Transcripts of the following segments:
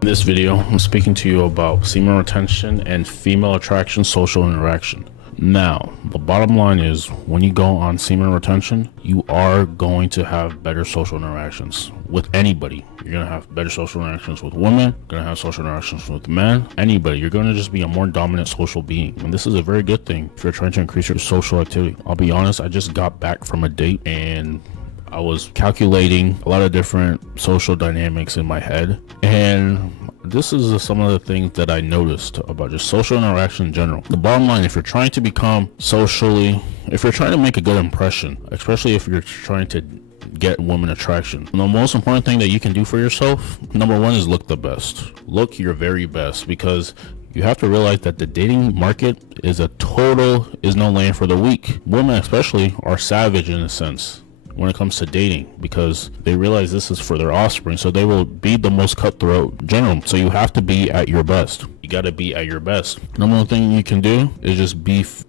In this video, I'm speaking to you about semen retention and female attraction social interaction. Now, the bottom line is when you go on semen retention, you are going to have better social interactions with anybody. You're going to have better social interactions with women, you're going to have social interactions with men, anybody. You're going to just be a more dominant social being. And this is a very good thing if you're trying to increase your social activity. I'll be honest, I just got back from a date and I was calculating a lot of different social dynamics in my head, and this is some of the things that I noticed about just social interaction in general. The bottom line, if you're trying to become socially, if you're trying to make a good impression, especially if you're trying to get women attraction, the most important thing that you can do for yourself, number one, is look the best. Look your very best, because you have to realize that the dating market is no land for the weak. Women especially are savage in a sense when it comes to dating, because they realize this is for their offspring, so they will be the most cutthroat general. So you have to be at your best. You got to be at your best. Number one thing you can do is just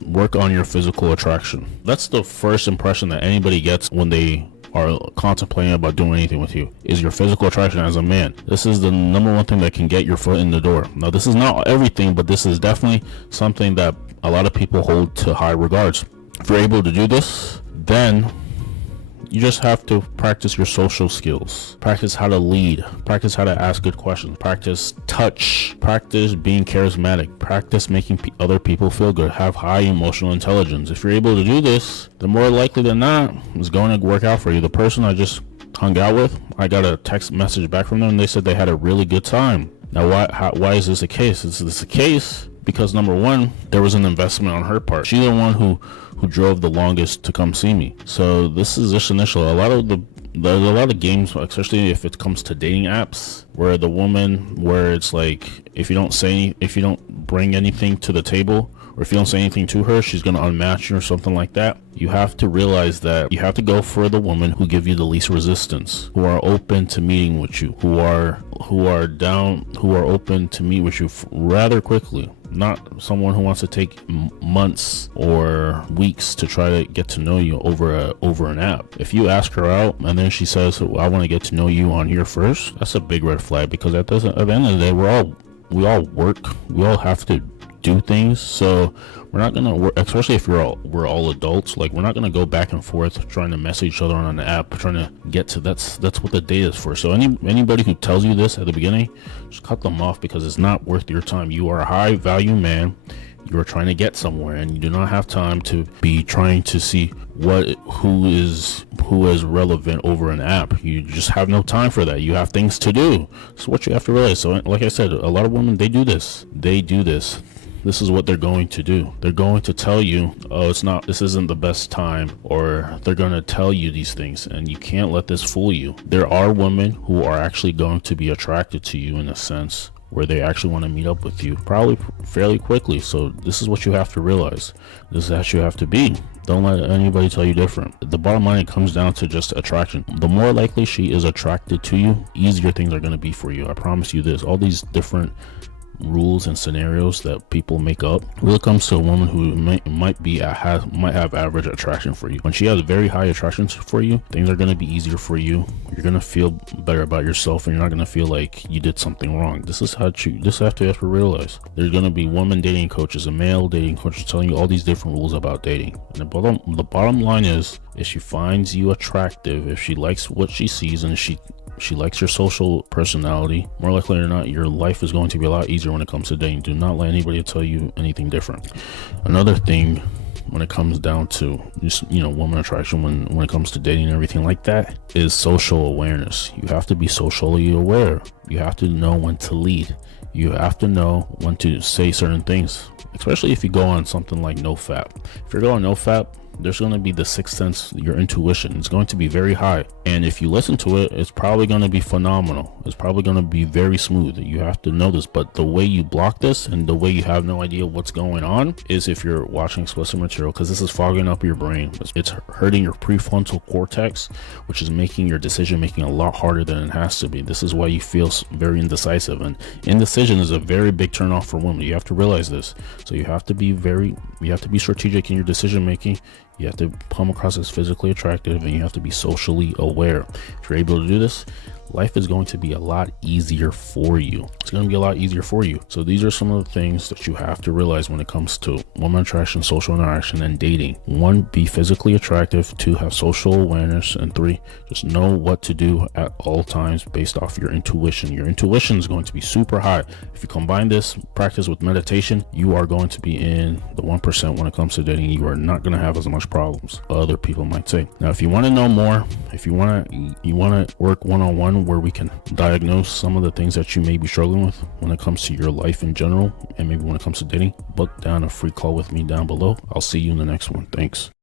work on your physical attraction. That's the first impression that anybody gets when they are contemplating about doing anything with you, is your physical attraction as a man. This is the number one thing that can get your foot in the door. Now, this is not everything, but this is definitely something that a lot of people hold to high regards. If you're able to do this, then you just have to practice your social skills, practice how to lead, practice how to ask good questions, practice touch, practice being charismatic, practice making other people feel good, have high emotional intelligence. If you're able to do this, then more likely than not, it's going to work out for you. The person I just hung out with, I got a text message back from them and they said they had a really good time. Now, why is this the case? This is the case because, number one, there was an investment on her part. She's the one who drove the longest to come see me. So this is just initial. There's a lot of games, especially if it comes to dating apps, where it's like, if you don't bring anything to the table, or if you don't say anything to her, she's going to unmatch you or something like that. You have to realize that you have to go for the woman who give you the least resistance, who are open to meeting with you, who are open to meet with you rather quickly. Not someone who wants to take months or weeks to try to get to know you over an app. If you ask her out and then she says, I want to get to know you on here first, that's a big red flag, because at the end of the day, we all work, we all have to do things. So we're not gonna work, especially if we're all adults. Like, we're not gonna go back and forth trying to message each other on an app, trying to get to that's what the date is for. So anybody who tells you this at the beginning, just cut them off, because it's not worth your time. You are a high value man. You are trying to get somewhere, and you do not have time to be trying to see who is relevant over an app. You just have no time for that. You have things to do. So what you have to realize. So like I said, a lot of women, they do this. This is what they're going to do. They're going to tell you, oh, this isn't the best time, or they're going to tell you these things, and you can't let this fool you. There are women who are actually going to be attracted to you in a sense, where they actually want to meet up with you, probably fairly quickly. So this is what you have to realize. This is how you have to be. Don't let anybody tell you different. The bottom line, it comes down to just attraction. The more likely she is attracted to you, easier things are going to be for you. I promise you this. All these different rules and scenarios that people make up, when it comes to a woman who might have average attraction for you, when she has very high attractions for you, things are going to be easier for you. You're going to feel better about yourself, and you're not going to feel like you did something wrong. This is how you have to realize. There's going to be woman dating coaches and male dating coaches telling you all these different rules about dating, and the bottom line is, if she finds you attractive, if she likes what she sees, and she likes your social personality, more likely or not, your life is going to be a lot easier when it comes to dating. Do not let anybody tell you anything different. Another thing, when it comes down to just, woman attraction, when it comes to dating and everything like that, is social awareness. You have to be socially aware. You have to know when to lead. You have to know when to say certain things, especially if you go on something like NoFap. If you're going NoFap, there's going to be the sixth sense, your intuition. It's going to be very high, and if you listen to it, it's probably going to be phenomenal. It's probably going to be very smooth. You have to know this, but the way you block this and the way you have no idea what's going on is if you're watching explicit material, because this is fogging up your brain. It's hurting your prefrontal cortex, which is making your decision making a lot harder than it has to be. This is why you feel very indecisive, and indecision is a very big turnoff for women. You have to realize this. So you have to be strategic in your decision making. You have to come across as physically attractive, and you have to be socially aware. If you're able to do this, life is going to be a lot easier for you. It's going to be a lot easier for you. So these are some of the things that you have to realize when it comes to woman attraction, social interaction, and dating. 1, be physically attractive. 2, have social awareness. And 3, just know what to do at all times based off your intuition. Your intuition is going to be super high. If you combine this practice with meditation, you are going to be in the 1% when it comes to dating. You are not going to have as much problems other people might say. Now, if you want to know more, if you want to work one-on-one where we can diagnose some of the things that you may be struggling with when it comes to your life in general, and maybe when it comes to dating, book down a free call with me down below. I'll see you in the next one. Thanks.